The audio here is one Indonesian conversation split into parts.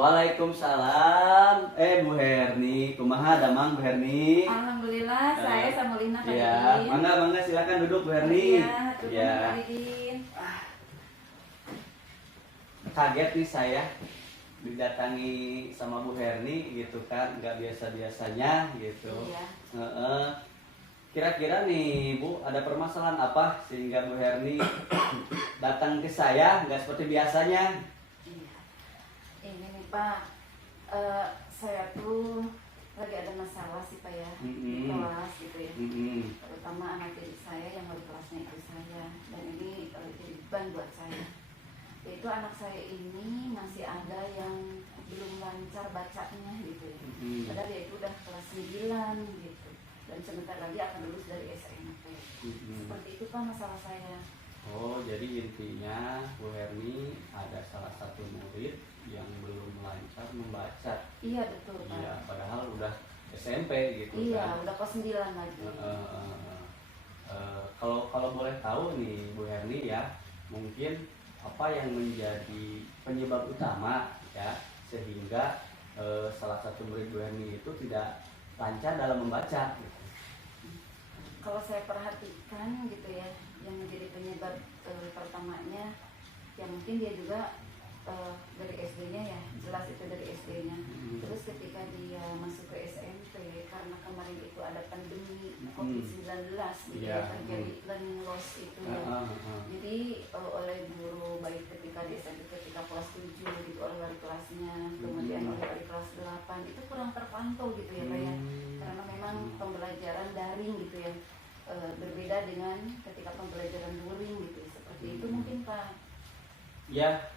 Waalaikumsalam. Bu Herni, kumaha damang Bu Herni? Alhamdulillah, saya sama Lina Kak Ya, Didin. mangga silakan duduk Bu Herni. Iya, Kak Didin. Kaget nih saya didatangi sama Bu Herni gitu kan, nggak biasa-biasanya gitu. Iya. Kira-kira nih Bu, ada permasalahan apa sehingga Bu Herni datang ke saya nggak seperti biasanya? Iya. Ini nih Pak, saya tuh lagi ada masalah sih Pak ya, di kelas gitu ya. Terutama anak didik saya yang wali kelasnya itu saya, dan ini jadi beban buat saya. Yaitu anak saya ini masih ada yang belum lancar bacanya gitu ya. Padahal dia itu udah kelas 9 gitu. Dan sebentar lagi akan lulus dari SMP. Seperti itu Pak masalah saya. Oh, jadi intinya Bu Herni ada salah satu murid yang belum lancar membaca. Iya betul Pak. Iya, padahal udah SMP gitu iya, kan. udah kelas 9 lagi. Kalau boleh tahu nih Bu Herni ya, mungkin apa yang menjadi penyebab utama ya sehingga salah satu murid Bu Herni itu tidak lancar dalam membaca gitu. Kalau saya perhatikan gitu ya, yang menjadi penyebab pertamanya ya mungkin dia juga dari SD-nya ya, jelas itu dari SD-nya. Terus ketika dia masuk ke SMP, karena kemarin itu ada pandemi COVID-19 gitu ya, terjadi learning loss itu ya. Jadi oleh guru baik ketika di SMP ketika kelas 7 gitu oleh wali kelasnya, kemudian oleh wali kelas 8 itu kurang terpantau gitu ya Pak ya. Karena memang pembelajaran daring gitu ya, berbeda dengan ketika pembelajaran luring gitu, seperti itu mungkin Pak. Ya,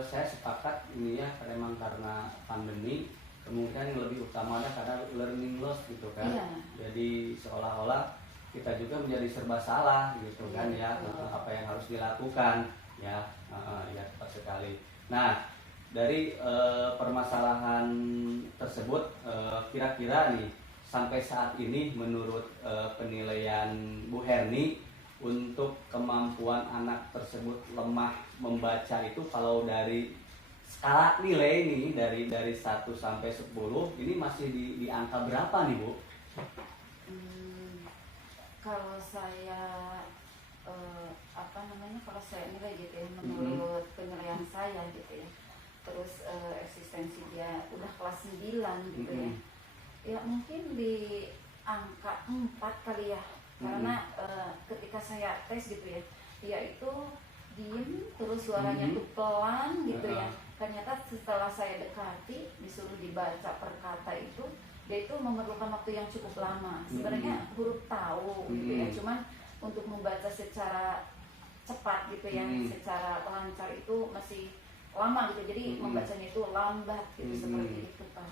saya sepakat ini ya, memang karena pandemi kemungkinan yang lebih utama ada karena learning loss gitu kan. Iya. Jadi seolah-olah kita juga menjadi serba salah gitu kan ya, apa yang harus dilakukan ya. Ya tepat sekali. Nah, dari permasalahan tersebut kira-kira nih sampai saat ini menurut penilaian Bu Herni untuk kemampuan anak tersebut lemah membaca itu kalau dari skala nilai ini dari 1 sampai 10 ini masih di angka berapa nih Bu? Kalau saya kalau saya nilai gitu ya, menurut penilaian saya gitu ya, terus eksistensi dia udah kelas 9 gitu ya, ya mungkin di angka 4 kali ya. Karena ketika saya tes gitu ya, dia itu diem terus suaranya tuh pelan gitu ya. Ternyata setelah saya dekati disuruh dibaca per kata itu, dia itu memerlukan waktu yang cukup lama. Sebenarnya huruf tahu gitu ya, cuman untuk membaca secara cepat gitu ya, secara lancar itu masih lama gitu. Jadi membacanya itu lambat gitu, seperti itu Pak.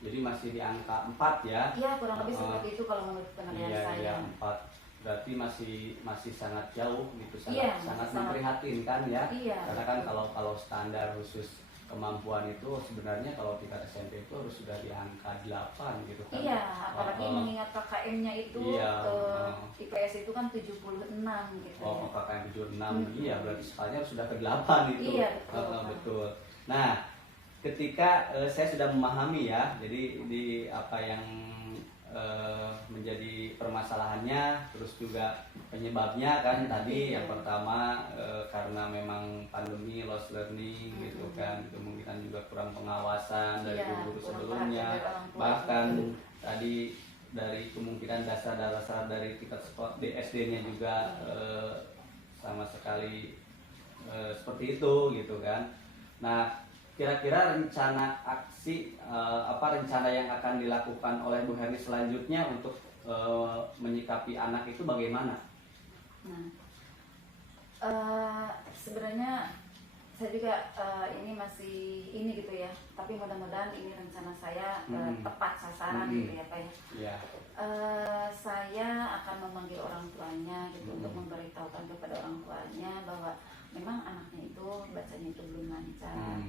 Jadi masih di angka 4 ya? Iya, kurang lebih seperti itu kalau menurut penilaian saya. Iya, 4. Berarti masih sangat jauh gitu, sangat sangat memprihatinkan ya. Iya. Karena kan kalau standar khusus kemampuan itu sebenarnya kalau tingkat SMP itu harus sudah di angka 8 gitu kan. Iya, apalagi mengingat KKM-nya itu IPS itu kan 76 gitu. Oh, KKM 76. Iya, berarti skalanya sudah ke 8 itu. Iya, betul. Betul. Nah, ketika saya sudah memahami ya, jadi di apa yang menjadi permasalahannya, terus juga penyebabnya kan tadi yang pertama karena memang pandemi, lost learning gitu kan, kemungkinan juga kurang pengawasan dari guru-guru sebelumnya, bahkan tadi dari kemungkinan dasar-dasar dari tingkat sekolah di SD-nya juga sama sekali seperti itu gitu kan. Nah, kira-kira rencana aksi rencana yang akan dilakukan oleh Bu Herni selanjutnya untuk menyikapi anak itu bagaimana? Nah, sebenarnya saya juga ini masih gitu ya, tapi mudah-mudahan ini rencana saya tepat sasaran gitu ya Pak ya. Yeah. Saya akan memanggil orang tuanya gitu untuk memberitahukan kepada orang tuanya bahwa memang anaknya itu bacanya itu belum lancar.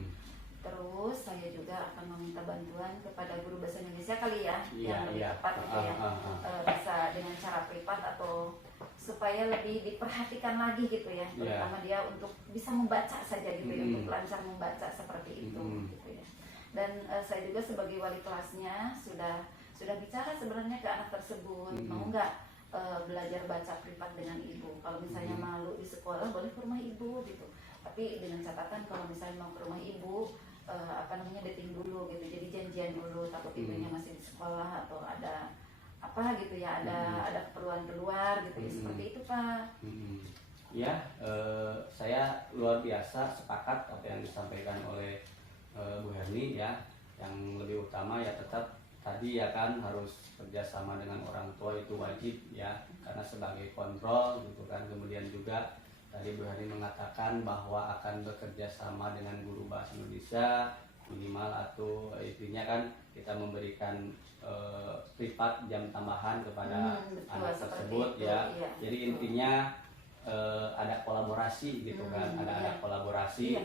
Terus saya juga akan meminta bantuan kepada guru bahasa Indonesia kali ya, yang lebih tepat gitu ya, bisa dengan cara privat atau supaya lebih diperhatikan lagi gitu ya, terutama dia untuk bisa membaca saja gitu ya, untuk lancar membaca seperti itu gitu ya. Dan saya juga sebagai wali kelasnya sudah bicara sebenarnya ke anak tersebut, mau nggak belajar baca privat dengan ibu. Kalau misalnya malu di sekolah boleh ke rumah ibu gitu, tapi dengan catatan kalau misalnya mau ke rumah ibu dating dulu gitu, jadi janjian dulu, takut ibunya masih di sekolah atau ada apa gitu ya, ada keperluan keluar gitu ya, seperti itu Pak. Ya, saya luar biasa sepakat apa yang disampaikan oleh Bu Herni ya. Yang lebih utama ya tetap tadi ya kan, harus kerjasama dengan orang tua itu wajib ya, karena sebagai kontrol gitu kan. Kemudian juga tadi Bu Herni mengatakan bahwa akan bekerja sama dengan guru bahasa Indonesia minimal, atau intinya kan kita memberikan privat jam tambahan kepada anak tersebut ya. Iya, jadi intinya ada kolaborasi gitu kan, ada kolaborasi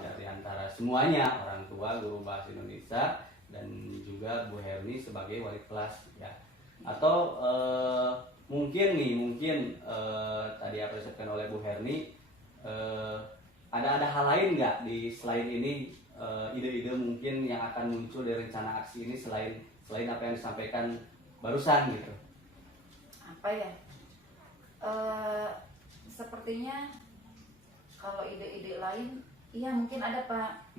dari antara semuanya, orang tua, guru bahasa Indonesia, dan juga Bu Herni sebagai wali kelas ya. Atau mungkin tadi apa disebutkan oleh Bu Herni, ada hal lain nggak di selain ini, ide-ide mungkin yang akan muncul dari rencana aksi ini selain apa yang disampaikan barusan gitu? Apa ya? Sepertinya kalau ide-ide lain, iya mungkin ada Pak.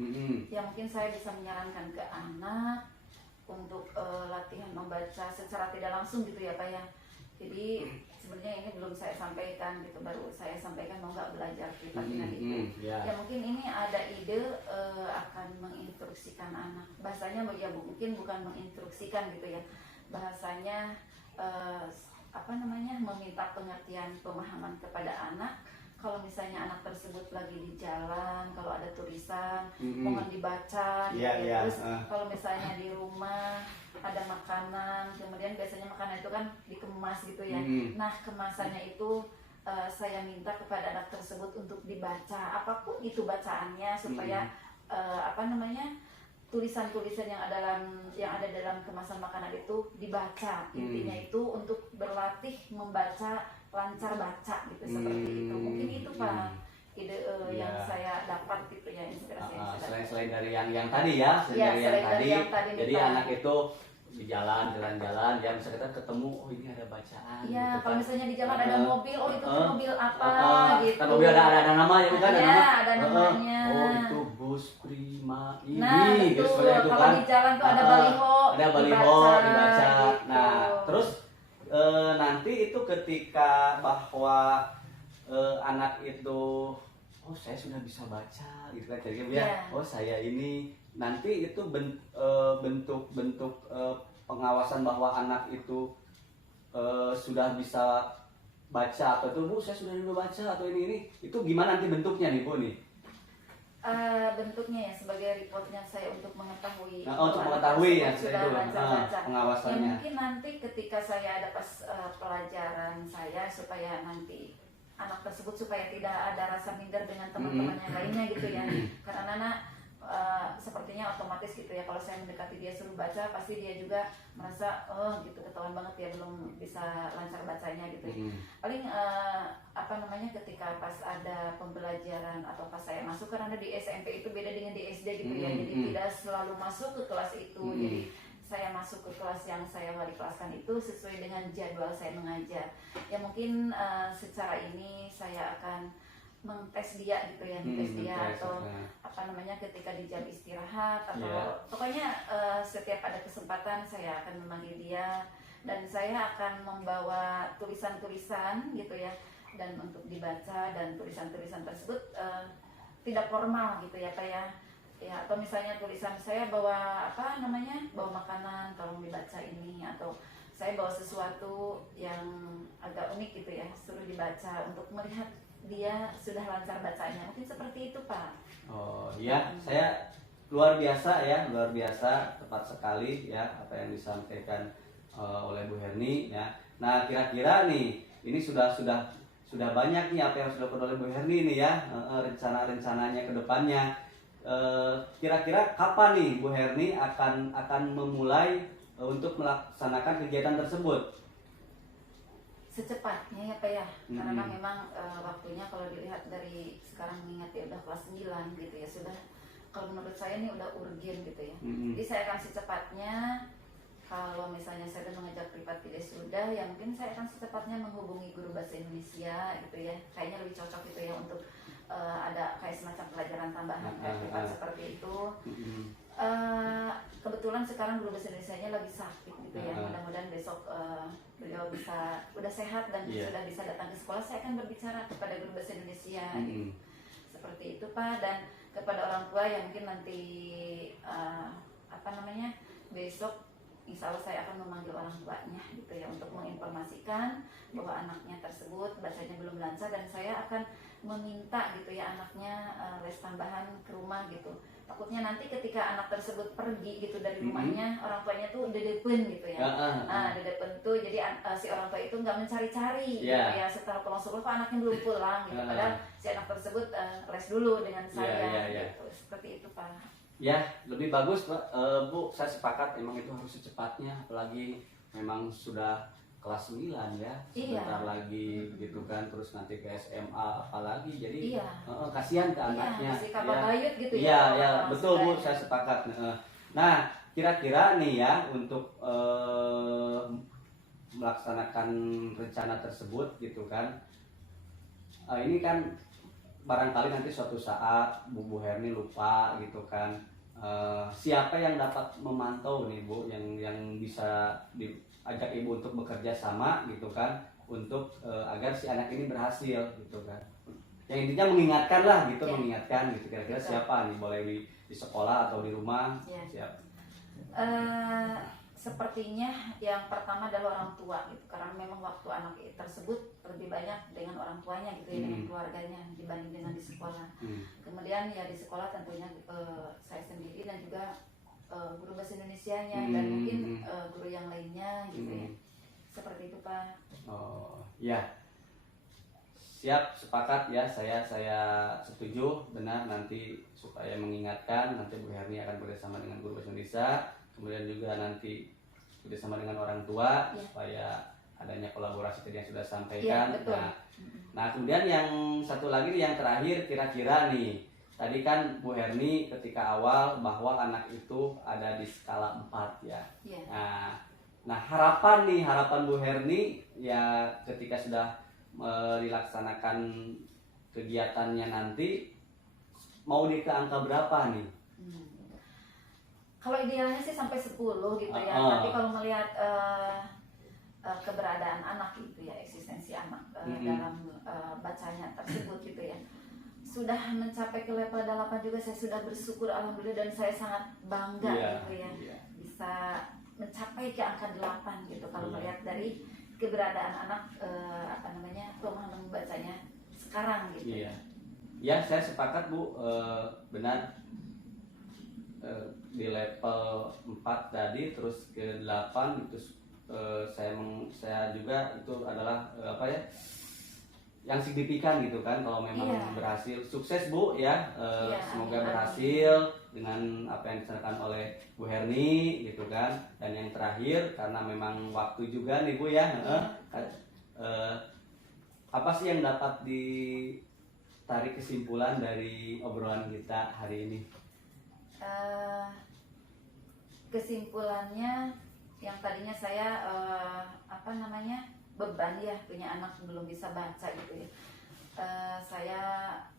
Ya mungkin saya bisa menyarankan ke anak untuk latihan membaca secara tidak langsung gitu ya Pak ya. Jadi sebenarnya ini belum saya sampaikan gitu, baru saya sampaikan mau nggak belajar privat dengan itu. Ya mungkin ini ada ide akan menginstruksikan anak. Bahasanya ya mungkin bukan menginstruksikan gitu ya. Bahasanya meminta pengertian, pemahaman kepada anak. Kalau misalnya anak tersebut lagi di jalan, kalau ada tulisan mohon dibaca gitu ya. Terus kalau misalnya di rumah ada makanan, kemudian biasanya makanan itu kan dikemas gitu ya. Nah kemasannya itu saya minta kepada anak tersebut untuk dibaca, apapun itu bacaannya, supaya tulisan-tulisan yang ada dalam kemasan makanan itu dibaca. Intinya itu untuk berlatih membaca, lancar baca gitu, seperti itu. Mungkin itu Pak ide yang saya dapat gitu ya, inspirasi yang saya dapat. Selain dari yang tadi ya, dari yang tadi. Jadi anak itu di jalan-jalan ya, misalnya kita ketemu, oh ini ada bacaan. Iya, gitu kalau kan. misalnya di jalan ada mobil, oh itu mobil apa gitu. Kan mobil ada namanya kan, ada namanya. Oh itu bus prima ini. Nah betul, gitu, kalau kan. di jalan tuh ada baliho, dibaca. Gitu. Nah terus nanti itu ketika bahwa anak itu, oh saya sudah bisa baca gitu kan, jadi oh saya ini, nanti itu bentuk pengawasan bahwa anak itu sudah bisa baca, atau itu Bu saya sudah bisa baca atau ini itu gimana nanti bentuknya nih Bu nih? Bentuknya ya sebagai reportnya saya untuk mengetahui. Untuk mengetahui ya sudah lancar baca. Pengawasannya. Ya, mungkin nanti ketika saya ada pas pelajaran saya, supaya nanti anak tersebut supaya tidak ada rasa minder dengan teman-teman yang lainnya gitu ya. Karena anak sepertinya otomatis gitu ya, kalau saya mendekati dia suruh baca, pasti dia juga merasa oh gitu, ketahuan banget ya belum bisa lancar bacanya gitu ya. Paling ketika pas ada pembelajaran atau pas saya masuk, karena di SMP itu beda dengan di SD gitu ya, jadi tidak selalu masuk ke kelas itu. Jadi saya masuk ke kelas yang saya wali kelaskan itu sesuai dengan jadwal saya mengajar. Ya mungkin secara ini saya akan mengtes dia gitu ya, atau ketika di jam istirahat atau pokoknya setiap ada kesempatan saya akan memanggil dia, dan saya akan membawa tulisan-tulisan gitu ya, dan untuk dibaca, dan tulisan-tulisan tersebut tidak formal gitu ya Pak ya. Ya, atau misalnya tulisan saya bawa bawa makanan, tolong dibaca ini, atau saya bawa sesuatu yang agak unik gitu ya, suruh dibaca untuk melihat dia sudah lancar bacanya. Mungkin seperti itu Pak. Oh iya, saya luar biasa, tepat sekali ya apa yang disampaikan oleh Bu Herni ya. Nah kira-kira nih, ini sudah banyak nih apa yang sudah dilakukan oleh Bu Herni nih ya, rencana-rencananya ke depannya. Kira-kira kapan nih Bu Herni akan memulai untuk melaksanakan kegiatan tersebut? secepatnya ya Pak ya, karena memang waktunya kalau dilihat dari sekarang mengingat ya udah kelas 9 gitu ya, sudah kalau menurut saya ini udah urgen gitu ya. Jadi saya akan secepatnya, kalau misalnya saya udah mengejar privat tidak sudah, ya mungkin saya akan secepatnya menghubungi guru bahasa Indonesia gitu ya, kayaknya lebih cocok gitu ya untuk ada kayak semacam pelajaran tambahan privat seperti itu. Kebetulan sekarang guru bahasa Indonesia-nya lagi sakit gitu ya, mudah-mudahan besok beliau bisa udah sehat dan sudah bisa datang ke sekolah, saya akan berbicara kepada guru bahasa Indonesia gitu. Seperti itu Pak. Dan kepada orang tua yang mungkin nanti besok insya Allah saya akan memanggil orang tuanya gitu ya, untuk menginformasikan bahwa anaknya tersebut bacanya belum lancar, dan saya akan meminta gitu ya anaknya les tambahan ke rumah gitu. Takutnya nanti ketika anak tersebut pergi gitu dari rumahnya, orang tuanya tuh dedepen gitu ya. Dedepen tuh jadi si orang tua itu nggak mencari-cari gitu ya, setelah pulang sekolah kok anaknya belum pulang gitu. Padahal si anak tersebut les dulu dengan saya gitu. Seperti itu Pak. Ya, lebih bagus Bu, saya sepakat, emang itu harus secepatnya, apalagi memang sudah kelas 9 ya, sebentar lagi gitu kan, terus nanti ke SMA apalagi, jadi kasihan ke anaknya. Gitu ya, betul Bu, saya sepakat. Nah, kira-kira nih ya untuk melaksanakan rencana tersebut gitu kan, ini kan barangkali nanti suatu saat Bu Herni lupa gitu kan, siapa yang dapat memantau nih Bu, yang bisa diajak Ibu untuk bekerja sama gitu kan, untuk agar si anak ini berhasil gitu kan, yang intinya mengingatkan lah gitu, mengingatkan gitu, kira-kira siapa nih, boleh di sekolah atau di rumah, siap. Sepertinya yang pertama adalah orang tua gitu, karena memang waktu anak tersebut lebih banyak dengan orang tuanya gitu ya, dengan keluarganya dibanding dengan di sekolah. Kemudian ya di sekolah tentunya saya sendiri dan juga guru bahasa Indonesianya dan mungkin guru yang lainnya gitu ya. Seperti itu Pak. Oh ya, siap, sepakat ya, saya setuju, benar, nanti supaya mengingatkan, nanti Bu Herni akan bersama dengan guru bahasa Indonesia, kemudian juga nanti bersama dengan orang tua supaya adanya kolaborasi tadi yang sudah sampaikan. Nah, kemudian yang satu lagi nih, yang terakhir, kira-kira nih, tadi kan Bu Herni ketika awal bahwa anak itu ada di skala 4 ya. Nah, harapan Bu Herni ya ketika sudah dilaksanakan kegiatannya nanti, mau di ke angka berapa nih? Kalau idealnya sih sampai 10 gitu ya, tapi kalau melihat keberadaan anak gitu ya, eksistensi anak dalam bacanya tersebut gitu ya, sudah mencapai ke level 8 juga saya sudah bersyukur alhamdulillah, dan saya sangat bangga gitu ya, bisa mencapai ke angka 8 gitu kalau melihat dari keberadaan anak pemahaman membacanya sekarang gitu. Ya, saya sepakat Bu, benar. Di level 4 tadi terus ke 8 itu saya juga itu adalah yang signifikan gitu kan, kalau memang berhasil. Sukses Bu ya, semoga berhasil dengan apa yang disampaikan oleh Bu Herni gitu kan. Dan yang terakhir, karena memang waktu juga nih Bu ya, apa sih yang dapat ditarik kesimpulan dari obrolan kita hari ini? Kesimpulannya yang tadinya saya beban ya punya anak belum bisa baca gitu ya, saya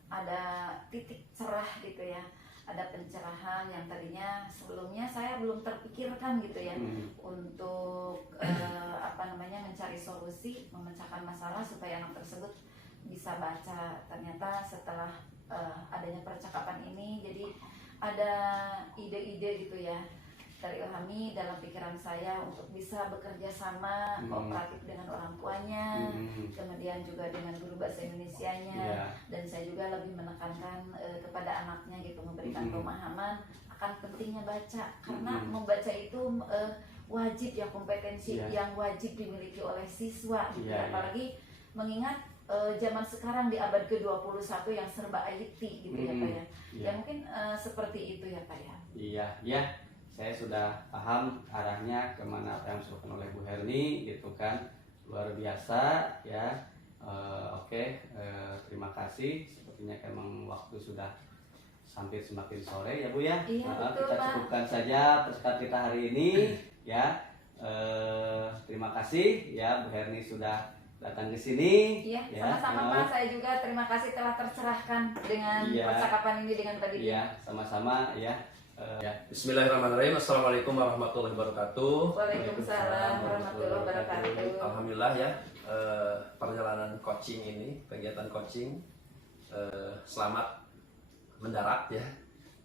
ada titik cerah gitu ya, ada pencerahan yang tadinya sebelumnya saya belum terpikirkan gitu ya, untuk mencari solusi, memecahkan masalah supaya anak tersebut bisa baca. Ternyata setelah adanya percakapan ini, jadi ada ide-ide gitu ya dari Ilhami dalam pikiran saya untuk bisa bekerja sama kooperatif dengan orang tuanya, kemudian juga dengan guru bahasa Indonesianya, dan saya juga lebih menekankan kepada anaknya gitu, memberikan pemahaman akan pentingnya baca, karena membaca itu wajib ya, kompetensi yang wajib dimiliki oleh siswa gitu, apalagi mengingat zaman sekarang di abad ke-21 yang serba IT gitu ya Pak ya. Ya mungkin seperti itu ya Pak ya. Iya, saya sudah paham arahnya kemana apa yang disebutkan oleh Bu Herni gitu kan. luar biasa ya. Oke, terima kasih. Sepertinya emang waktu sudah sampai semakin sore ya Bu ya. Iya, betul, Kita Pak. cukupkan saja podcast kita hari ini ya. Terima kasih ya Bu Herni sudah datang ke sini. Iya, ya. sama-sama Pak. Saya juga terima kasih telah tercerahkan dengan Iya. percakapan ini dengan Pak Didi. Iya, sama-sama ya. Ya. Bismillahirrahmanirrahim. Assalamualaikum warahmatullahi wabarakatuh. Waalaikumsalam warahmatullahi wabarakatuh. Alhamdulillah ya, perjalanan coaching ini, kegiatan coaching selamat mendarat ya.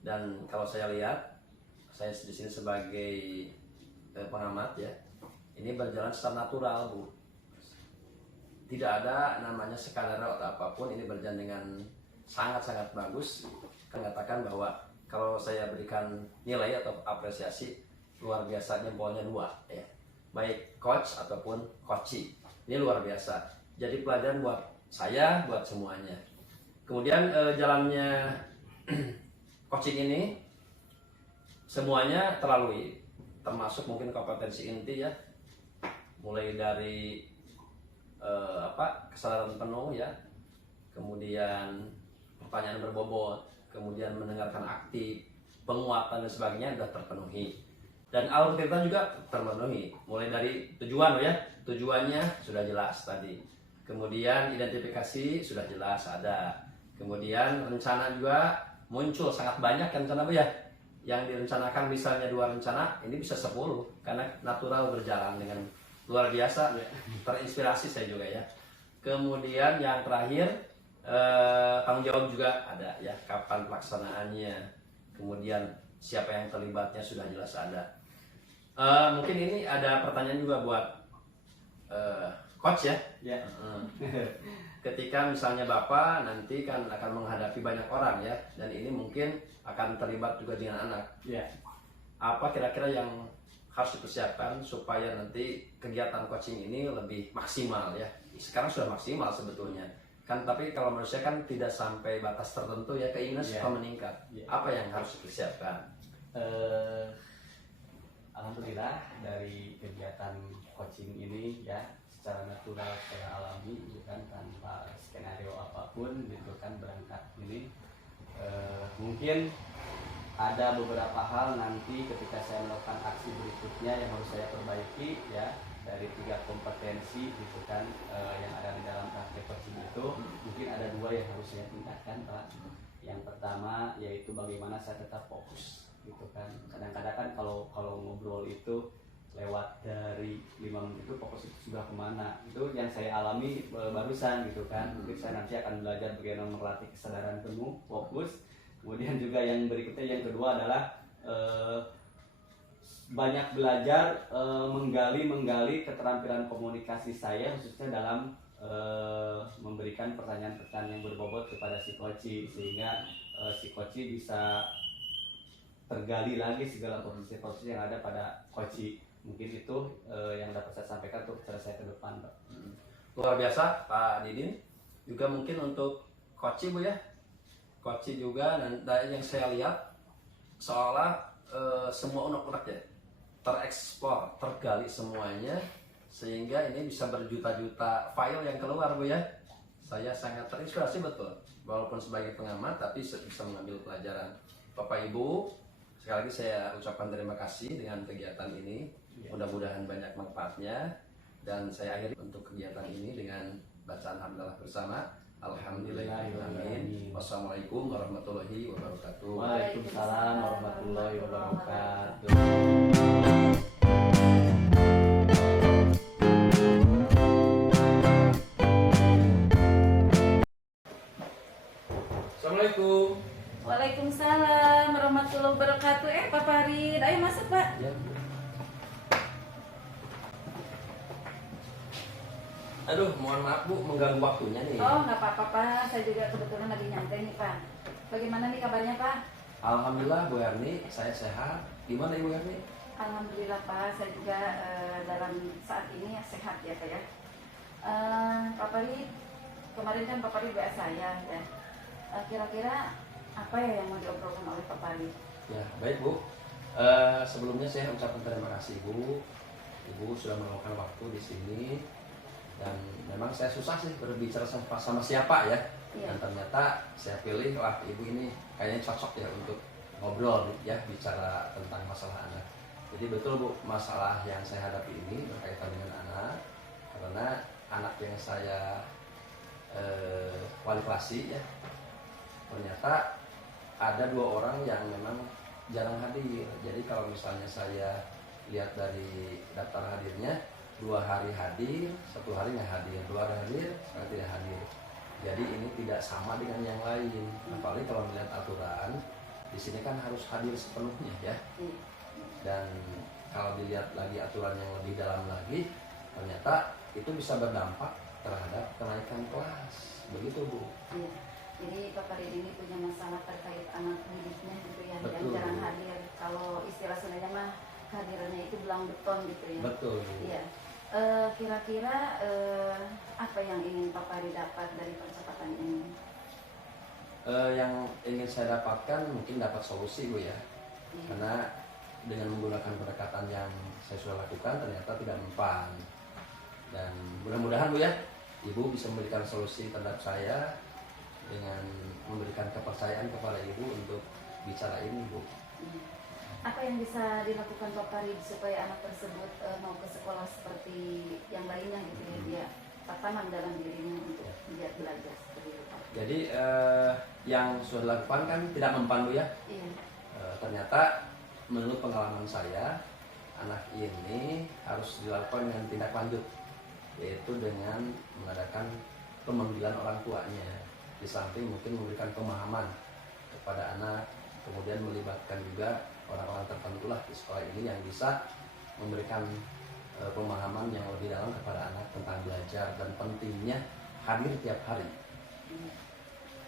Dan kalau saya lihat, saya di sini sebagai pengamat ya, ini berjalan secara natural Bu. Tidak ada namanya skenario atau apapun, ini berjalan dengan sangat-sangat bagus. Mengatakan bahwa kalau saya berikan nilai atau apresiasi, luar biasa, jempolnya 2 ya. Baik coach ataupun coachee. Ini luar biasa. Jadi pelajaran buat saya, buat semuanya. Kemudian jalannya coaching ini semuanya terlalui, termasuk mungkin kompetensi inti ya. Mulai dari kesadaran penuh ya. Kemudian pertanyaan berbobot, kemudian mendengarkan aktif, penguatan dan sebagainya sudah terpenuhi. Dan alur cerita juga terpenuhi. Mulai dari tujuan ya, tujuannya sudah jelas tadi. Kemudian identifikasi sudah jelas ada. Kemudian rencana juga muncul sangat banyak rencana ya. Yang direncanakan misalnya 2 rencana, ini bisa 10 karena natural berjalan dengan luar biasa. Terinspirasi saya juga ya. Kemudian yang terakhir tanggung jawab juga ada ya, kapan pelaksanaannya, kemudian siapa yang terlibatnya sudah jelas ada. Mungkin ini ada pertanyaan juga buat coach ya. Ya. Ketika misalnya Bapak nanti kan akan menghadapi banyak orang ya, dan ini mungkin akan terlibat juga dengan anak. Ya. Apa kira-kira yang harus dipersiapkan supaya nanti kegiatan coaching ini lebih maksimal ya? Sekarang sudah maksimal sebetulnya. Kan tapi kalau manusia kan tidak sampai batas tertentu ya, keinginan suka meningkat. Apa yang harus dipersiapkan? Alhamdulillah dari kegiatan coaching ini ya secara natural saya alami gitu kan, tanpa skenario apapun gitu kan berangkat ini. Mungkin ada beberapa hal nanti ketika saya melakukan aksi berikutnya yang harus saya perbaiki ya, dari 3 kompetensi gitu kan yang ada di dalam praktek coaching itu. Mungkin ada 2 yang harus saya tingkatkan Pak. Yang pertama yaitu bagaimana saya tetap fokus gitu kan. Kadang-kadang kan kalau ngobrol itu lewat dari 5 menit itu fokus itu sudah kemana, itu yang saya alami barusan gitu kan. Mungkin saya nanti akan belajar bagaimana melatih kesadaran penuh, fokus. Kemudian juga yang berikutnya, yang kedua adalah banyak belajar menggali keterampilan komunikasi saya, khususnya dalam memberikan pertanyaan-pertanyaan yang berbobot kepada si coachee, sehingga si coachee bisa tergali lagi segala posisi-posisi yang ada pada coachee. Mungkin itu yang dapat saya sampaikan untuk cara saya ke depan Pak. Luar biasa Pak Didin. Juga mungkin untuk coachee Bu ya, coachee juga. Dan yang saya lihat seolah semua unek-unek ya tereksplor, tergali semuanya, sehingga ini bisa berjuta-juta file yang keluar Bu ya. Saya sangat terinspirasi betul, walaupun sebagai pengamat tapi bisa mengambil pelajaran. Bapak Ibu, sekali lagi saya ucapkan terima kasih dengan kegiatan ini. Mudah-mudahan banyak manfaatnya, dan saya akhiri untuk kegiatan ini dengan bacaan hamdalah bersama. Alhamdulillahirrahmanirrahim. Wassalamualaikum warahmatullahi wabarakatuh. Waalaikumsalam warahmatullahi wabarakatuh. Assalamualaikum. Waalaikumsalam warahmatullahi wabarakatuh. Pak Farid, ayo masuk Pak. Ya. Aduh, mohon maaf Bu, mengganggu waktunya nih. Oh, nggak apa-apa Pak, saya juga kebetulan lagi nyantai nih Pak. Bagaimana nih kabarnya Pak? Alhamdulillah Bu Herni, saya sehat. Gimana Ibu Herni? Alhamdulillah Pak, saya juga dalam saat ini sehat ya Pak ya. Pak Farid, kemarin kan Pak Farid WA saya ya. Kira-kira apa ya yang mau diobrolkan oleh Pak Farid? Ya, baik Bu. Sebelumnya saya ucapkan terima kasih Bu. Ibu sudah meluangkan waktu di sini. Dan memang saya susah sih berbicara sama siapa ya. Dan ternyata saya pilih, wah ibu ini kayaknya cocok ya untuk ngobrol ya, bicara tentang masalah anak. Jadi betul Bu, masalah yang saya hadapi ini berkaitan dengan anak, karena anak yang saya kualifikasi ya, ternyata ada 2 orang yang memang jarang hadir. Jadi kalau misalnya saya lihat dari daftar hadirnya, 2 hari hadir, 1 hari nggak hadir, 2 hari hadir, sekali tidak hadir. Jadi ini tidak sama dengan yang lain. Apalagi kalau melihat aturan, di sini kan harus hadir sepenuhnya ya. Dan kalau dilihat lagi aturan yang lebih dalam lagi, ternyata itu bisa berdampak terhadap kenaikan kelas. Begitu Bu. Iya. Jadi Pak Farid ini punya masalah terkait anak didiknya gitu ya, yang Betul. jarang hadir. Kalau istilah Sundanya mah kehadirannya itu belang beton gitu ya. Betul. Iya. Kira-kira apa yang ingin Pak Farid dapat dari percepatan ini? Yang ingin saya dapatkan mungkin dapat solusi Bu ya. Karena dengan menggunakan pendekatan yang saya sudah lakukan ternyata tidak mempan. Dan mudah-mudahan Bu ya, Ibu bisa memberikan solusi terhadap saya dengan memberikan kepercayaan kepada Ibu untuk bicara ini Bu. Apa yang bisa dilakukan Pak Farid supaya anak tersebut mau ke sekolah seperti yang lainnya gitu ya, dia tertanam dalam dirinya untuk giat belajar seperti itu Pak? Jadi yang sudah dilakukan kan tidak mempan Bu ya. Iya. Ternyata menurut pengalaman saya, anak ini harus dilakukan dengan tindak lanjut, yaitu dengan mengadakan pemanggilan orang tuanya. Di samping mungkin memberikan pemahaman kepada anak, kemudian melibatkan juga orang-orang tertentu lah di sekolah ini yang bisa memberikan pemahaman yang lebih dalam kepada anak tentang belajar dan pentingnya hadir tiap hari.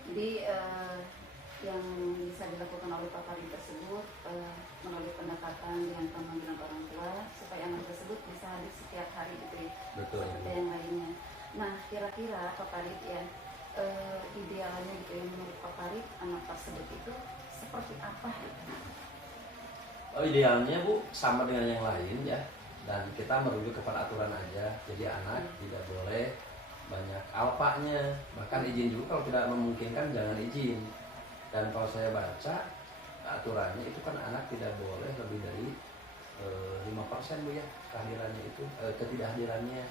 Jadi yang bisa dilakukan oleh Pak Farid tersebut melalui pendekatan dengan pemanggilan orang tua supaya anak tersebut bisa hadir setiap hari gitu ya, Betul. seperti yang lainnya. Nah, kira-kira Pak Farid ya, idealnya gitu ya, menurut Pak Farid anak tersebut itu seperti apa gitu? Idealnya Bu sama dengan yang lain ya, dan kita merujuk kepada aturan aja. Jadi anak tidak boleh banyak alpanya, bahkan izin juga kalau tidak memungkinkan jangan izin. Dan kalau saya baca aturannya itu kan anak tidak boleh lebih dari 5% Bu ya kehadirannya itu, ketidakhadirannya.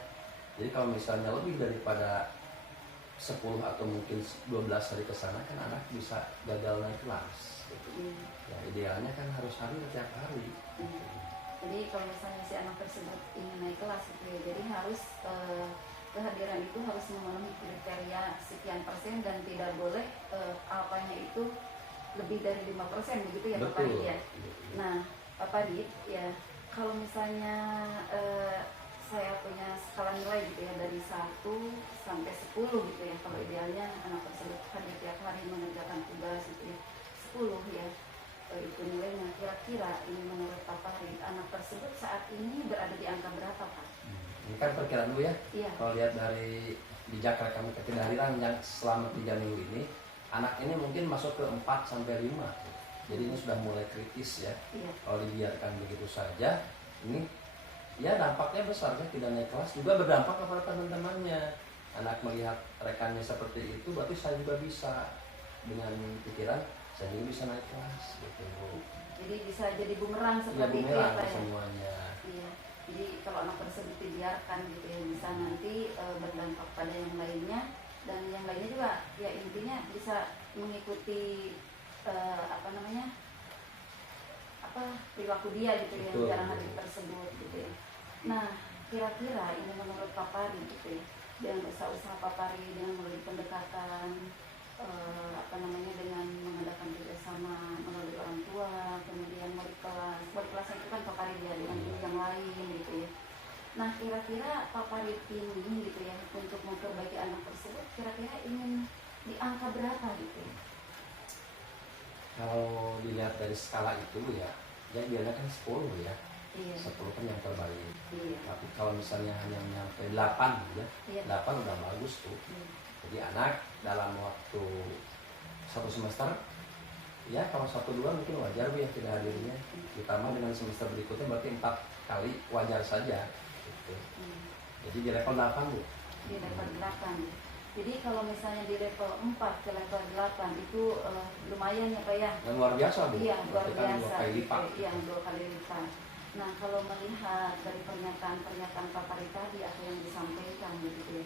Jadi kalau misalnya lebih daripada 10 atau mungkin 12 hari ke sana kan anak bisa gagal naik kelas gitu. Ya idealnya kan harus hadir tiap hari. Jadi kalau misalnya si anak tersebut ingin naik kelas gitu ya, jadi harus kehadiran itu harus memenuhi kriteria sekian persen dan tidak boleh alpanya itu lebih dari 5% begitu ya Pak Farid ya. Nah Pak Farid ya, kalau misalnya saya punya skala nilai gitu ya dari 1 sampai 10 gitu ya, kalau idealnya anak tersebut hadir tiap hari mengerjakan tugas gitu ya 10 ya, itu nilainya. Kira-kira ini menurut Pak Farid anak tersebut saat ini berada di angka berapa Pak? Ini kan perkiraan Bu ya. Iya. Kalau lihat dari jejak rekam ketidakhadiran yang selama 3 minggu ini, anak ini mungkin masuk ke 4 sampai 5. Jadi ini sudah mulai kritis ya. Iya. Kalau dibiarkan begitu saja, ini ya dampaknya besar ya, tidak naik kelas juga berdampak kepada teman-temannya. Anak melihat rekannya seperti itu, berarti saya juga bisa, dengan pikiran saya juga bisa naik kelas gitu Bu. Jadi bisa jadi bumerang Ya seperti itu ya bumerang Pak ya? semuanya. Iya. Jadi kalau anak tersebut dibiarkan gitu ya, bisa nanti berdampak pada yang lainnya, dan yang lainnya juga ya intinya bisa mengikuti perilaku dia gitu ya, Betul. jarang hadir tersebut gitu ya. Nah, kira-kira ini menurut Pak Farid gitu ya, dengan usaha-usaha Pak Farid dengan melalui pendekatan dengan mengadakan kerjasama melalui orang tua, kemudian wali kelas itu kan Pak Farid ya, dengan guru yang lain gitu ya. Nah, kira-kira Pak Farid ini gitu ya, untuk memperbaiki anak tersebut kira-kira ingin di angka berapa gitu ya? Kalau dilihat dari skala itu ya biasanya kan 10 ya. Iya. 10 kan yang terbaik. Iya. Tapi kalau misalnya hanya nyampe 8 ya, Iya. 8 udah bagus tuh. Iya. Jadi anak dalam waktu 1 semester, ya kalau 1-2 mungkin wajar Bu ya tidak hadirnya. Ditambah dengan semester berikutnya berarti 4 kali wajar saja gitu. Jadi di level 8 Bu. di level 8. Jadi kalau misalnya di level 4 ke level 8 itu lumayan ya Pak ya. Dan luar biasa Bu. Iya, luar Berarti kan biasa. 2 kali lipat. Iya, 2 kali lipat. Nah, kalau melihat dari pernyataan-pernyataan Pak Farid tadi apa yang disampaikan gitu ya.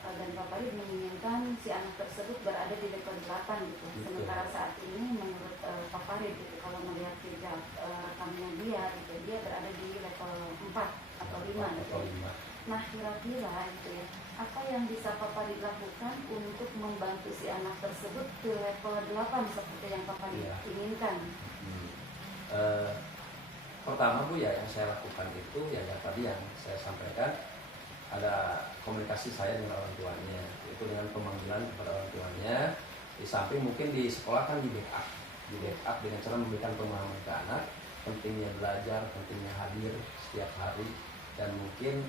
Dan Pak Farid menginginkan si anak tersebut berada di level 8 gitu. Betul. Sementara saat ini menurut Pak Farid gitu, kalau melihat jejak rekamnya dia gitu, dia berada di level 4 atau 5 gitu. Atau 5. Nah, kira-kira gitu ya, apa yang bisa Pak Farid lakukan untuk membantu si anak tersebut ke level 8 seperti yang Pak Farid Iya. inginkan? Pertama Bu ya, yang saya lakukan itu ya tadi yang saya sampaikan, ada komunikasi saya dengan orang tuanya, itu dengan pemanggilan kepada orang tuanya. Di samping mungkin di sekolah kan di backup dengan cara memberikan pemahaman ke anak, pentingnya belajar, pentingnya hadir setiap hari, dan mungkin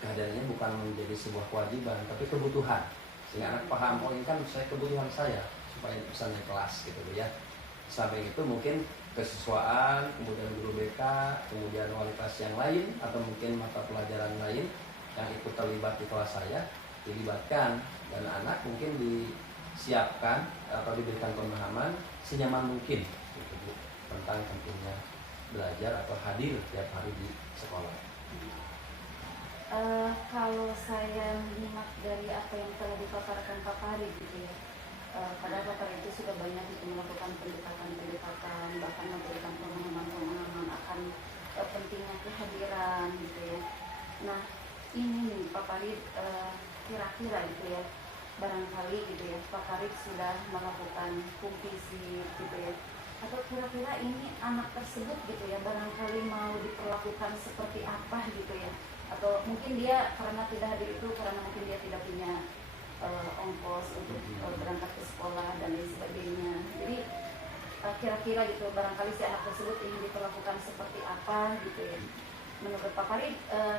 kehadirannya bukan menjadi sebuah kewajiban tapi kebutuhan, sehingga anak paham, oh ini kan saya kebutuhan saya supaya bisa naik kelas gitu ya. Sampai itu mungkin kesiswaan, kemudian guru BK, kemudian wali kelas yang lain, atau mungkin mata pelajaran lain yang ikut terlibat di kelas saya dilibatkan, dan anak mungkin disiapkan atau diberikan pemahaman senyaman mungkin gitu, Bu, tentang pentingnya belajar atau hadir tiap hari di sekolah. Kalau saya menyimak dari apa yang telah dipaparkan Pak Farid gitu ya, padahal Pak Farid itu sudah banyak itu melakukan pendekatan, bahkan memberikan pemahaman akan pentingnya kehadiran gitu ya. Nah, ini nih Pak Farid kira-kira gitu ya, barangkali gitu ya Pak Farid sudah melakukan kumvisi gitu ya, atau kira-kira ini anak tersebut gitu ya barangkali mau diperlakukan seperti apa gitu ya, atau mungkin dia karena tidak hadir itu karena mungkin dia tidak punya ongkos untuk berangkat ke sekolah dan lain sebagainya. Jadi kira-kira gitu barangkali si anak tersebut ingin diperlakukan seperti apa gitu ya. Menurut Pak Farid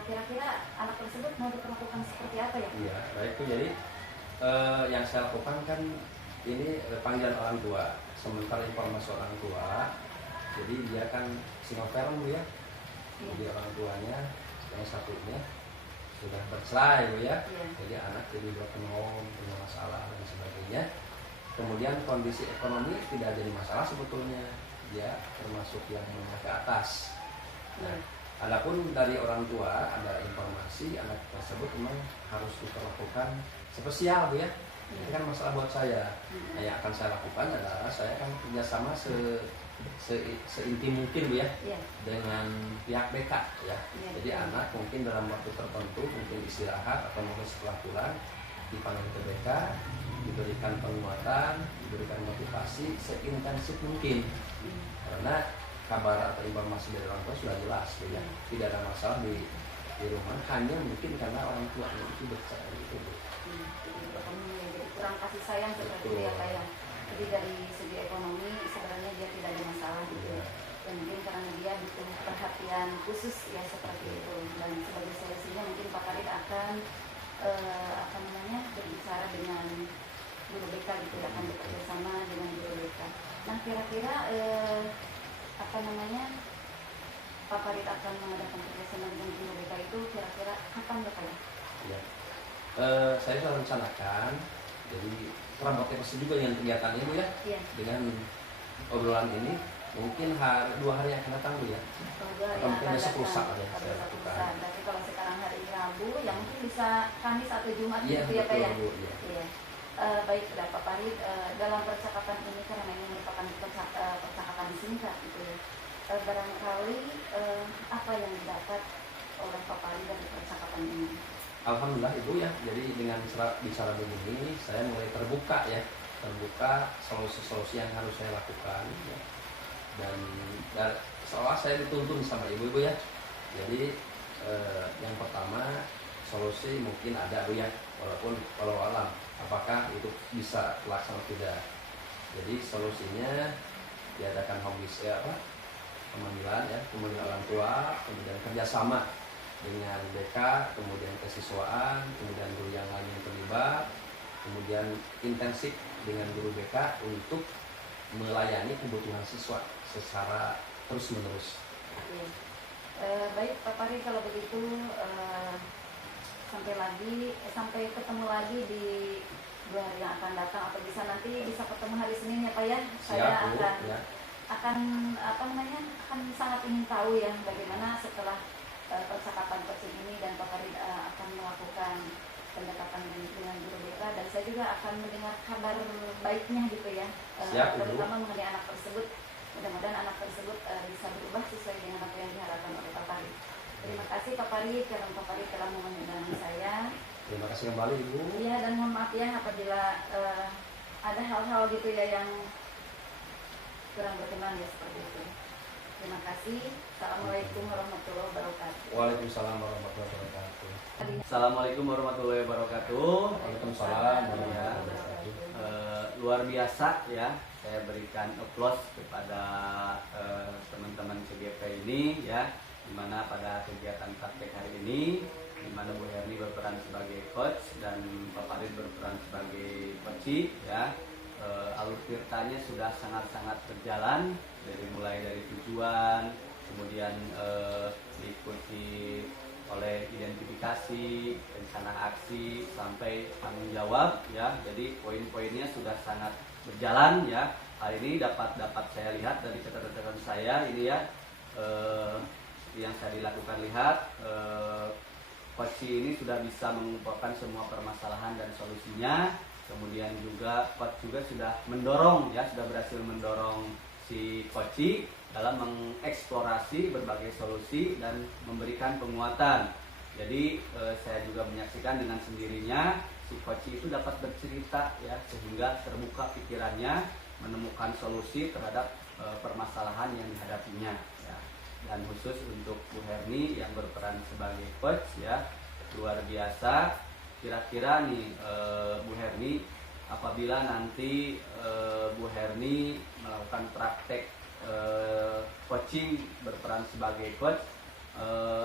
kira-kira anak tersebut mau diperlakukan seperti apa ya? Iya, baik Bu. Jadi yang saya lakukan kan ini panggilan orang tua, sementara informasi orang tua, jadi dia kan single parent Bu ya. Jadi orang tuanya yang satunya sudah bercerai Bu ya. Iya. Jadi anak jadi broken home, punya masalah dan sebagainya. Kemudian kondisi ekonomi tidak jadi masalah sebetulnya, dia termasuk yang menengah ke atas. Nah, adapun dari orang tua ada informasi anak tersebut memang harus diperlakukan spesial Bu ya. Ini kan masalah buat saya. Nah, yang akan saya lakukan adalah saya akan kerjasama seintim mungkin Bu ya, Iya. dengan pihak BK ya. Iya, Jadi betul. anak mungkin dalam waktu tertentu mungkin istirahat atau mungkin setelah pulang dipanggil ke BK, diberikan penguatan, diberikan motivasi seintensif mungkin. Karena kabar atau informasi dari orang tua sudah jelas Bu ya. Tidak ada masalah di rumah, hanya mungkin karena orang tuanya itu bercerai itu Bu. Jadi kurang kasih sayang seperti itu ya Pak ya. Jadi dari segi ekonomi sebenarnya dia tidak ada masalah gitu ya. Dan mungkin karena dia butuh perhatian khusus ya seperti itu. Dan sebagai solusinya mungkin Pak Farid akan berbicara dengan guru BK gitu ya, akan bekerja sama dengan guru BK. Nah kira-kira Pak Farid akan mengadakan kerjasama dengan guru BK itu kira-kira kapan ya Pak ya? Ya. Saya sudah rencanakan, jadi termotivasi juga dengan kegiatan ini Bu ya. Iya. Dengan obrolan ini mungkin 2 hari yang akan datang Bu ya. Atau mungkin besok lusa ada yang saya lakukan. Tapi kalau sekarang hari Rabu, yang mungkin bisa Kamis atau Jumat Iya gitu ya Pak betul ya. Bu. Iya. Iya. Baik, sudah Pak Farid, dalam percakapan ini karena ini merupakan percakapan singkat gitu ya. Barangkali apa yang didapat oleh Pak Farid dari percakapan ini? Alhamdulillah Ibu ya. Jadi dengan bicara begini saya mulai terbuka ya, terbuka solusi-solusi yang harus saya lakukan ya. Dan seolah saya dituntun sama ibu-ibu ya. Jadi yang pertama solusi mungkin ada Bu ya, walaupun walau alam apakah itu bisa terlaksana tidak. Jadi solusinya diadakan pemanggilan ya, kemudian orang tua, kemudian kerjasama dengan BK, kemudian kesiswaan, kemudian guru yang lain yang terlibat, kemudian intensif dengan guru BK untuk melayani kebutuhan siswa secara terus-menerus. Baik Pak Farid, kalau begitu sampai ketemu lagi di 2 hari yang akan datang, atau bisa nanti bisa ketemu hari Senin ya Pak ya. Saya Bu, akan ya. akan sangat ingin tahu ya bagaimana setelah percakapan coaching ini, dan Pak Farid akan melakukan pendekatan dengan guru BK, dan saya juga akan mendengar kabar baiknya gitu ya. Siap, Ibu. Terutama mengenai anak tersebut. Mudah-mudahan anak tersebut bisa berubah sesuai dengan apa yang diharapkan oleh Pak Farid. Terima kasih Pak Farid karena Pak Farid telah mengundang saya. Terima kasih kembali Ibu. Iya, dan mohon maaf ya apabila ada hal-hal gitu ya yang kurang berkenan ya, seperti itu. Terima kasih. Assalamualaikum warahmatullahi wabarakatuh. Waalaikumsalam warahmatullahi wabarakatuh. Assalamualaikum warahmatullahi wabarakatuh. Waalaikumsalam warahmatullahi wabarakatuh. Luar biasa ya, saya berikan applause kepada teman-teman CGP ini ya, dimana pada kegiatan praktek hari ini, dimana Bu Herni berperan sebagai coach dan Pak Farid berperan sebagai coach ya. Alur ceritanya sudah sangat-sangat berjalan, mulai dari tujuan, kemudian diikuti oleh identifikasi, rencana aksi, sampai tanggung jawab ya. Jadi poin-poinnya sudah sangat berjalan ya. Hal ini dapat saya lihat dari catatan saya ini ya, yang saya dilakukan lihat, coach ini sudah bisa mengumpulkan semua permasalahan dan solusinya. Kemudian juga coach juga sudah mendorong ya, sudah berhasil mendorong si coach dalam mengeksplorasi berbagai solusi dan memberikan penguatan. Jadi saya juga menyaksikan dengan sendirinya si coach itu dapat bercerita ya, sehingga terbuka pikirannya menemukan solusi terhadap permasalahan yang dihadapinya ya. Dan khusus untuk Bu Herni yang berperan sebagai coach ya, luar biasa. Kira-kira nih Bu Herni, apabila nanti Bu Herni melakukan praktek coaching berperan sebagai coach,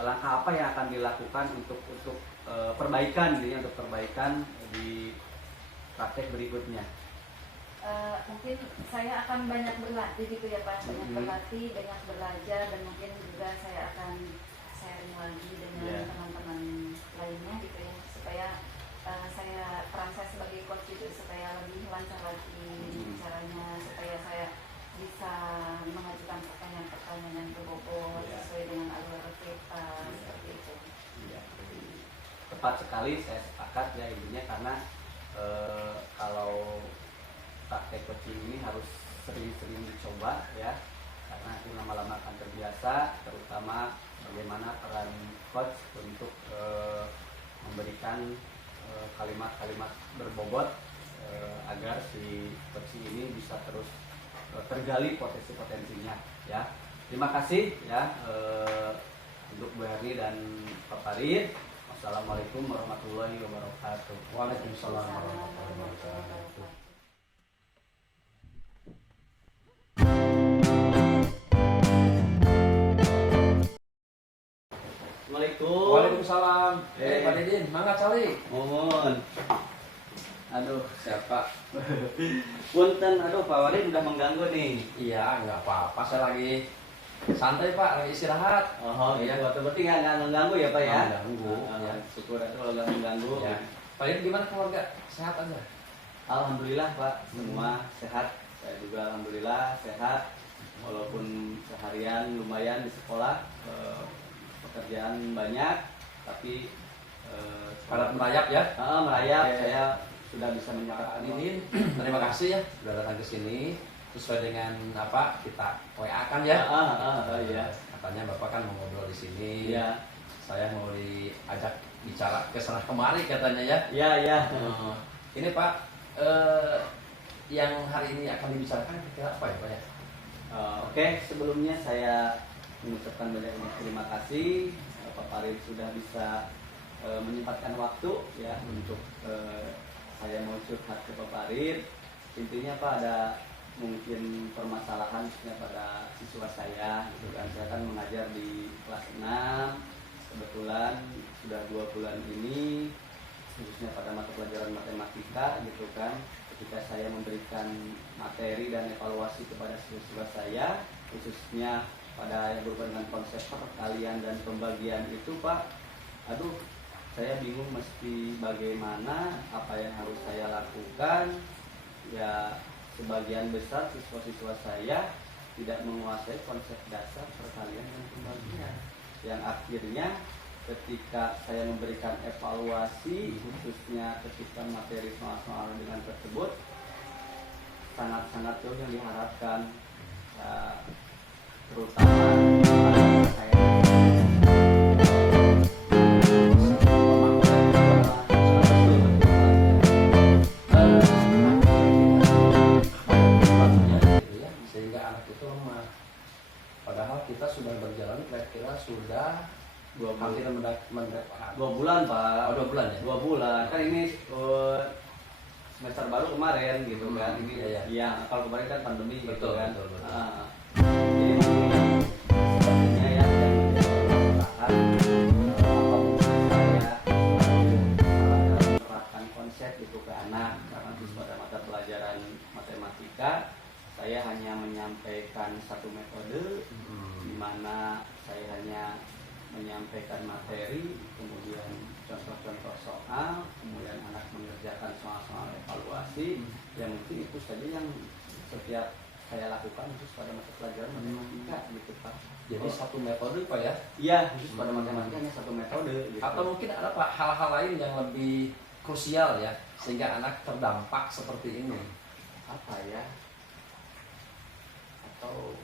langkah apa yang akan dilakukan untuk perbaikan gitu ya, untuk perbaikan di praktek berikutnya? Mungkin saya akan banyak berlatih gitu ya Pak, banyak berlatih, banyak belajar, dan mungkin juga saya akan sharing lagi dengan teman-teman lainnya gitu ya, supaya peran saya sebagai coach itu supaya lebih lancar lagi caranya, supaya saya bisa mengajukan pertanyaan-pertanyaan yang berbobot sesuai dengan alur kita, seperti itu. Ya, tepat sekali, saya sepakat ya intinya, karena kalau praktek coaching ini harus sering-sering dicoba ya, karena nanti lama-lama akan terbiasa, terutama bagaimana peran coach untuk memberikan kalimat-kalimat berbobot agar si coach ini bisa terus tergali potensi-potensinya ya. Terima kasih ya untuk Bu Herni dan Pak Farid. Wassalamualaikum warahmatullahi wabarakatuh. Waalaikumsalam warahmatullahi wabarakatuh. Assalamualaikum. Waalaikumsalam. Pak Didin, mangga cali. Mohon. Aduh, Siapa? punten, aduh Pak Farid udah mengganggu nih. Iya, nggak apa-apa. Saya lagi santai Pak, lagi istirahat. Oh iya, berarti nggak mengganggu ya Pak ya? Nggak mengganggu, ya. Syukur itu kalau nggak mengganggu. Ya. Pak Didin gimana keluarga? Sehat aja? Alhamdulillah Pak, semua sehat. Saya juga alhamdulillah sehat. Walaupun seharian lumayan di sekolah, pekerjaan banyak, tapi Padat merayap ya? merayap. Oke. Saya sudah bisa menyapa Didin, terima kasih ya sudah datang ke sini sesuai dengan apa kita WA kan ya. Iya. Katanya Bapak kan mau ngobrol di sini. Iya. Saya mau diajak bicara ke sana kemari katanya ya. Iya, iya. Ini Pak, yang hari ini akan dibicarakan kira apa ya Pak ya? Oke, sebelumnya saya mengucapkan banyak terima kasih Pak Farid sudah bisa menyempatkan waktu ya untuk saya mau curhat ke Pak Farid. Intinya Pak, ada mungkin permasalahan pada siswa saya gitu kan. Saya kan mengajar di kelas 6, kebetulan sudah 2 bulan ini, khususnya pada mata pelajaran matematika gitu kan. Ketika saya memberikan materi dan evaluasi kepada siswa saya, khususnya pada yang berhubungan dengan konsep perkalian dan pembagian itu Pak, aduh saya bingung mesti bagaimana, apa yang harus saya lakukan. Ya sebagian besar siswa-siswa saya tidak menguasai konsep dasar perkalian dan pembagian, yang akhirnya ketika saya memberikan evaluasi khususnya ketika materi soal-soal dengan tersebut sangat-sangat jauh yang diharapkan, ya, terutama saya sehingga anak itu lemah. Padahal kita sudah berjalan kira-kira sudah hampir mendekati 2 bulan Pak. 2 bulan ya. 2 bulan kan ini semester baru kemarin gitu kan. Ini iya. ya kalau kemarin kan pandemi gitu Betul, kan. betul. Jadi mungkin sepertinya ya yang apa mungkin saya menerapkan konsep itu ke anak karena pada mata pelajaran matematika saya hanya menyampaikan satu metode di mana saya hanya menyampaikan materi, kemudian contoh-contoh soal, kemudian anak mengerjakan soal-soal evaluasi. Ya mungkin itu saja yang setiap saya lakukan khusus pada mata pelajaran matematika gitu Pak. Jadi satu metode Pak ya? Iya, khusus pada matematika hanya satu metode gitu. Atau mungkin ada Pak hal-hal lain yang lebih krusial ya sehingga anak terdampak seperti ini. Apa ya? Atau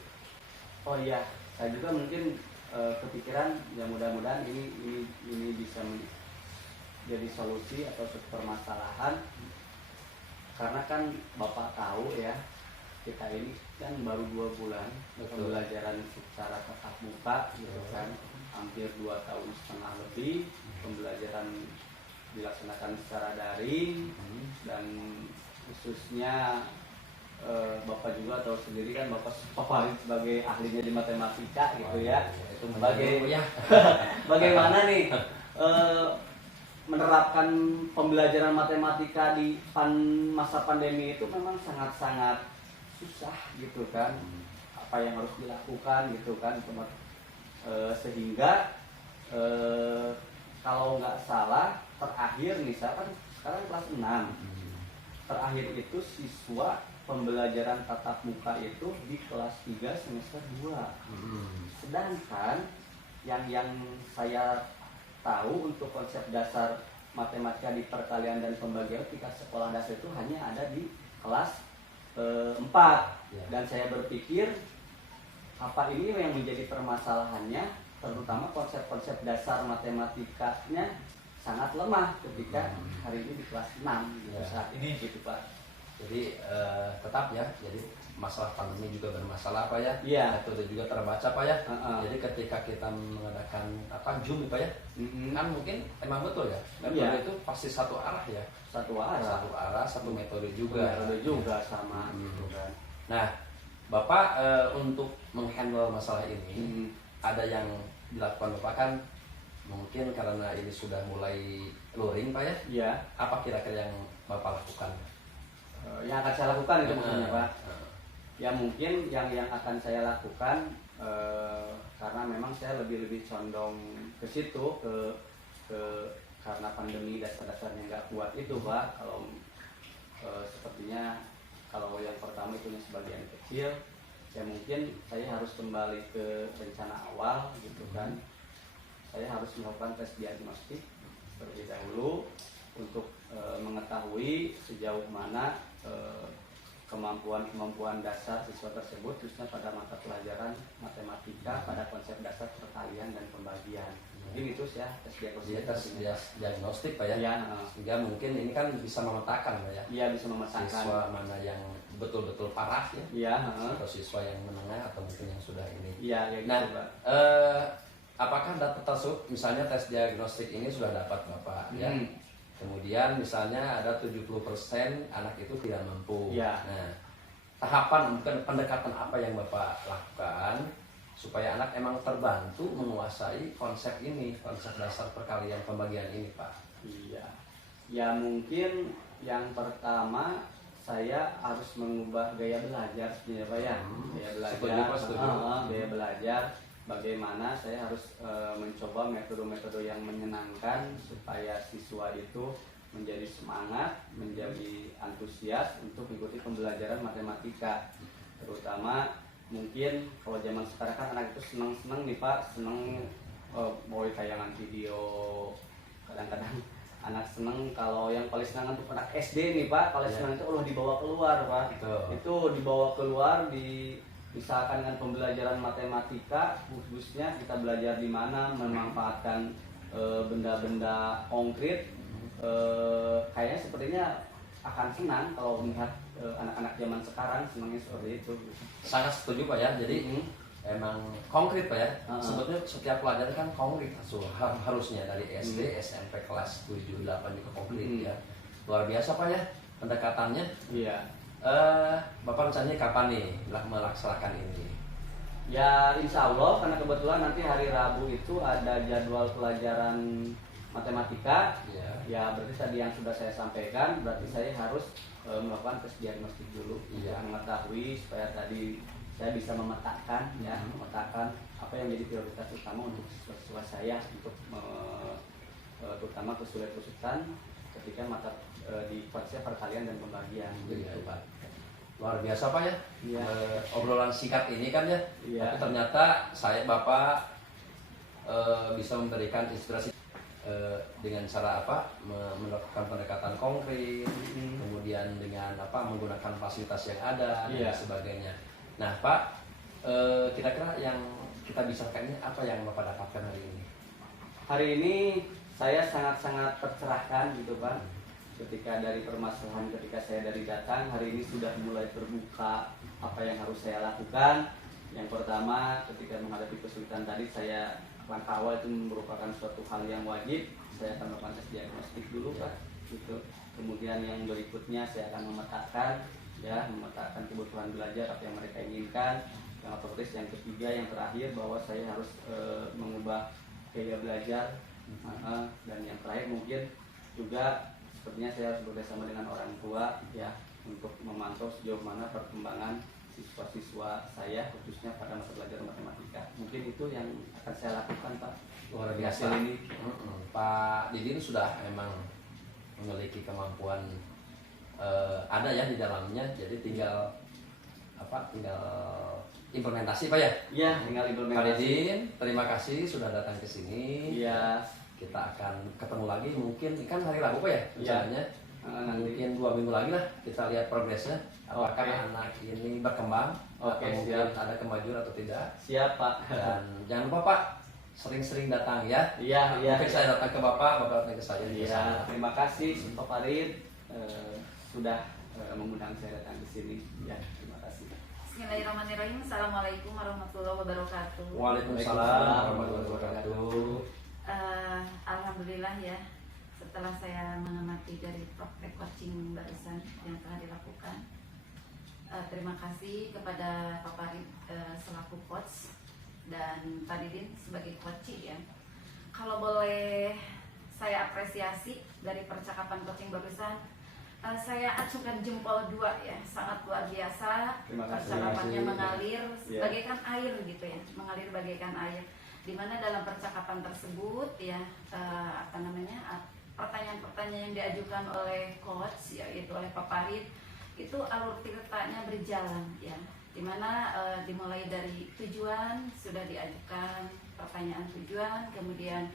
oh iya, saya juga mungkin kepikiran ya mudah-mudahan ini bisa jadi solusi atau permasalahan, karena kan Bapak tahu ya kita ini kan baru 2 bulan pembelajaran secara tatap muka gitu kan, hampir 2,5 tahun lebih pembelajaran dilaksanakan secara daring, dan khususnya Bapak juga tahu sendiri kan Bapak sebagai ahlinya di matematika gitu ya. Itu Bagaimana nih menerapkan pembelajaran matematika di masa pandemi itu memang sangat-sangat susah gitu kan. Apa yang harus dilakukan gitu kan, sehingga kalau nggak salah terakhir misalkan sekarang kelas 6, terakhir itu siswa pembelajaran tatap muka itu di kelas 3 semester 2. Sedangkan yang saya tahu untuk konsep dasar matematika di perkalian dan pembagian tingkat sekolah dasar itu hanya ada di kelas 4. Dan saya berpikir apa ini yang menjadi permasalahannya, terutama konsep-konsep dasar matematikanya sangat lemah ketika hari ini di kelas 6 gitu, saat ini gitu Pak. Jadi tetap ya, jadi masalah pandemi juga bermasalah Pak ya. Iya. Metode juga terbaca Pak ya. Jadi ketika kita mengadakan Zoom Pak ya, kan mungkin emang betul ya. Metode itu pasti satu arah ya. Satu arah, satu metode juga. Metode juga sama gitu kan. Nah, Bapak untuk menghandle masalah ini ada yang dilakukan Bapak kan mungkin karena ini sudah mulai luring Pak ya. Iya. Apa kira-kira yang Bapak lakukan? Yang akan saya lakukan itu maksudnya Pak. Ya mungkin yang akan saya lakukan karena memang saya lebih condong ke situ karena pandemi dasar-dasarnya nggak kuat itu Pak. Kalau sepertinya kalau yang pertama itu sebagian kecil, ya mungkin saya harus kembali ke rencana awal gitu kan. Saya harus melakukan tes diagnostik terlebih dahulu untuk mengetahui sejauh mana kemampuan dasar siswa tersebut, khususnya pada mata pelajaran matematika pada konsep dasar perkalian dan pembagian. Mungkin itu ya tes diagnostik. Tes diagnostik Pak ya. Ya, sehingga mungkin ini kan bisa memetakan Pak ya. Iya, bisa memetakan siswa mana yang betul-betul parah ya. Iya, atau siswa yang menengah atau mungkin yang sudah ini. Iya, ya gitu, nah, Pak. Apakah data tersebut misalnya tes diagnostik ini sudah dapat Bapak ya? Kemudian misalnya ada 70% anak itu tidak mampu. Ya. Nah, tahapan mungkin pendekatan apa yang Bapak lakukan supaya anak emang terbantu menguasai konsep ini, konsep dasar perkalian pembagian ini, Pak? Iya. Ya mungkin yang pertama saya harus mengubah gaya belajar sebenarnya Pak ya. Gaya belajar. Setuju. Gaya belajar. bagaimana saya harus mencoba metode-metode yang menyenangkan supaya siswa itu menjadi semangat, menjadi antusias untuk mengikuti pembelajaran matematika. Terutama mungkin kalau zaman sekarang kan anak itu senang-senang nih Pak, senang mau tayangan video. Kadang-kadang anak senang, kalau yang paling senang untuk anak SD nih Pak, paling senang itu Allah dibawa keluar Pak. Itu dibawa keluar misalkan dengan pembelajaran matematika, khususnya kita belajar di mana memanfaatkan benda-benda konkret, kayaknya sepertinya akan senang kalau melihat anak-anak zaman sekarang senangnya seperti itu. Sangat setuju Pak ya. Jadi emang konkret Pak ya. Sebetulnya setiap pelajaran kan konkret harusnya dari SD, SMP kelas 7, 8 juga konkret ya. Luar biasa Pak ya pendekatannya. Iya. Bapak rencananya kapan nih melaksanakan ini? Ya insya Allah, karena kebetulan nanti hari Rabu itu ada jadwal pelajaran matematika. Ya berarti tadi yang sudah saya sampaikan, berarti saya harus melakukan tes diagnostik dulu untuk mengetahui supaya tadi saya bisa memetakan apa yang menjadi prioritas utama untuk siswa saya untuk terutama kesulitan ketika mata di konsep perkalian dan pembagian begitu Pak. Luar biasa Pak ya. Obrolan singkat ini kan ya. Tapi ternyata Bapak bisa memberikan inspirasi dengan cara apa melakukan pendekatan konkret, kemudian dengan menggunakan fasilitas yang ada dan sebagainya. Nah Pak, kira-kira yang kita bicarakan ini apa yang Bapak dapatkan hari ini? Hari ini saya sangat-sangat tercerahkan gitu Pak. Ketika dari permasalahan ketika saya dari datang, hari ini sudah mulai terbuka apa yang harus saya lakukan. Yang pertama, ketika menghadapi kesulitan tadi, saya langkah awal itu merupakan suatu hal yang wajib. Saya akan melakukan tes diagnostik dulu Pak. Gitu. Kemudian yang berikutnya saya akan memetakan kebutuhan belajar apa yang mereka inginkan. Yang otomatis yang ketiga, yang terakhir bahwa saya harus mengubah gaya belajar. Dan yang terakhir mungkin juga sepertinya saya harus bekerjasama dengan orang tua ya untuk memantau sejauh mana perkembangan siswa-siswa saya khususnya pada masa belajar matematika. Mungkin itu yang akan saya lakukan Pak. Luar biasa ini. Pak Didin sudah memang memiliki kemampuan ada ya di dalamnya. Jadi tinggal implementasi Pak ya. Iya, tinggal implementasi. Pak Didin, terima kasih sudah datang ke sini. Iya. Kita akan ketemu lagi mungkin kan hari Rabu Pak ya rencananya. Mungkin 2 minggu lagi lah kita lihat progresnya apakah anak ini berkembang atau mungkin ada kemajuan atau tidak. Siap Pak. Dan jangan lupa Pak sering-sering datang ya. Iya. Mungkin saya datang ke Bapak datang ke saya. Iya, terima kasih Pak Farid sudah mengundang saya datang ke sini. Ya, terima kasih. Bismillahirrahmanirrahim. Assalamualaikum warahmatullahi wabarakatuh. Waalaikumsalam warahmatullahi wabarakatuh. Alhamdulillah ya, setelah saya mengamati dari praktek coaching barusan yang telah dilakukan, terima kasih kepada Pak Farid selaku coach dan Pak Didin sebagai coach ya. Kalau boleh saya apresiasi dari percakapan coaching barusan, saya acungkan jempol 2 ya, sangat luar biasa. Percakapannya mengalir bagaikan air gitu ya, mengalir bagaikan air. Dimana dalam percakapan tersebut ya pertanyaan-pertanyaan yang diajukan oleh coach yaitu oleh Pak Farid itu alur ceritanya berjalan ya, dimana dimulai dari tujuan sudah diajukan pertanyaan tujuan, kemudian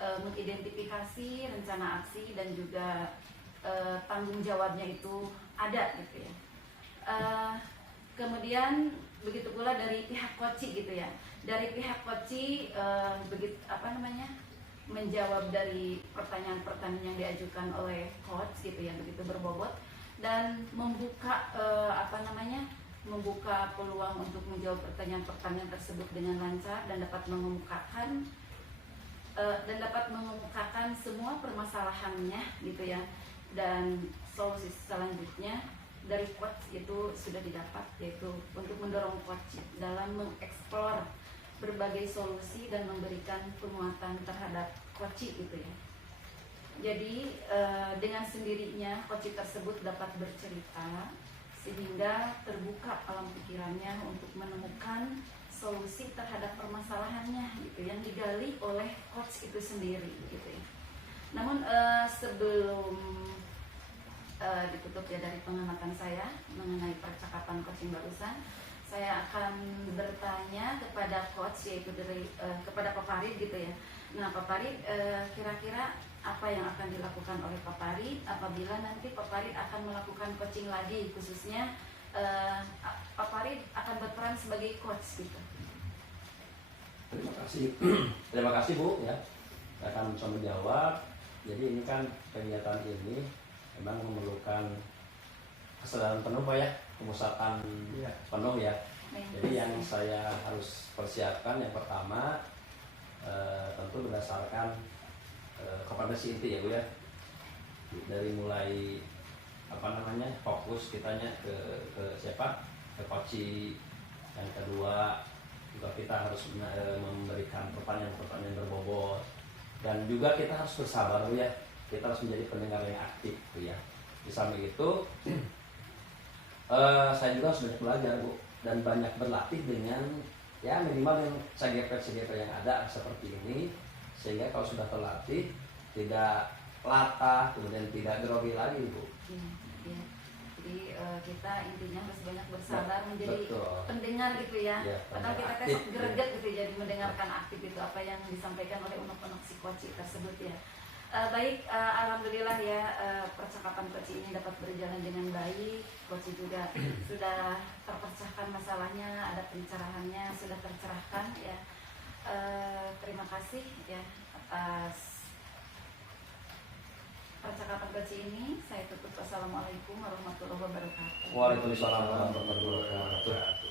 mengidentifikasi rencana aksi dan juga tanggung jawabnya itu ada gitu ya. Kemudian begitu pula dari pihak coach gitu ya. Dari pihak coach menjawab dari pertanyaan-pertanyaan yang diajukan oleh coach gitu ya, begitu berbobot dan membuka membuka peluang untuk menjawab pertanyaan-pertanyaan tersebut dengan lancar dan dapat mengemukakan semua permasalahannya gitu ya, dan solusi selanjutnya dari coach itu sudah didapat, yaitu untuk mendorong coach dalam mengeksplor berbagai solusi dan memberikan penguatan terhadap coach gitu ya. Jadi dengan sendirinya coach tersebut dapat bercerita sehingga terbuka alam pikirannya untuk menemukan solusi terhadap permasalahannya gitu yang digali oleh coach itu sendiri gitu ya. Namun sebelum ditutup ya dari pengamatan saya mengenai percakapan coaching barusan, saya akan bertanya kepada coach, yaitu dari kepada Pak Farid gitu ya. Nah Pak Farid, kira-kira apa yang akan dilakukan oleh Pak Farid apabila nanti Pak Farid akan melakukan coaching lagi, khususnya Pak Farid akan berperan sebagai coach gitu. Terima kasih. Terima kasih Bu ya. Saya akan mencoba menjawab. Jadi ini kan kegiatan ini memang memerlukan kesadaran penuh Pak ya, kemusatan penuh ya. Jadi yang saya harus persiapkan yang pertama tentu berdasarkan kompetensi inti ya Bu ya. Dari mulai fokus kitanya ke siapa? Ke coaching. Yang kedua juga kita harus memberikan pertanyaan berbobot, dan juga kita harus bersabar Bu ya. Kita harus menjadi pendengar yang aktif Bu ya. Di samping itu saya juga harus banyak belajar Bu, dan banyak berlatih dengan ya minimal yang CGP yang ada seperti ini, sehingga kalau sudah terlatih tidak latah, kemudian tidak grogi lagi Bu. Ya. Jadi kita intinya harus banyak bersabar menjadi Betul. pendengar gitu ya. Padahal kita aktif, tes greget gitu jadi mendengarkan aktif itu apa yang disampaikan oleh unek-unek si coach tersebut ya. Baik, alhamdulillah ya, percakapan coach ini dapat berjalan dengan baik. Coach juga sudah terpecahkan masalahnya, ada pencerahannya sudah tercerahkan ya. Terima kasih ya atas percakapan coach ini. Saya tutup. Wassalamualaikum warahmatullahi wabarakatuh. Waalaikumsalam warahmatullahi wabarakatuh.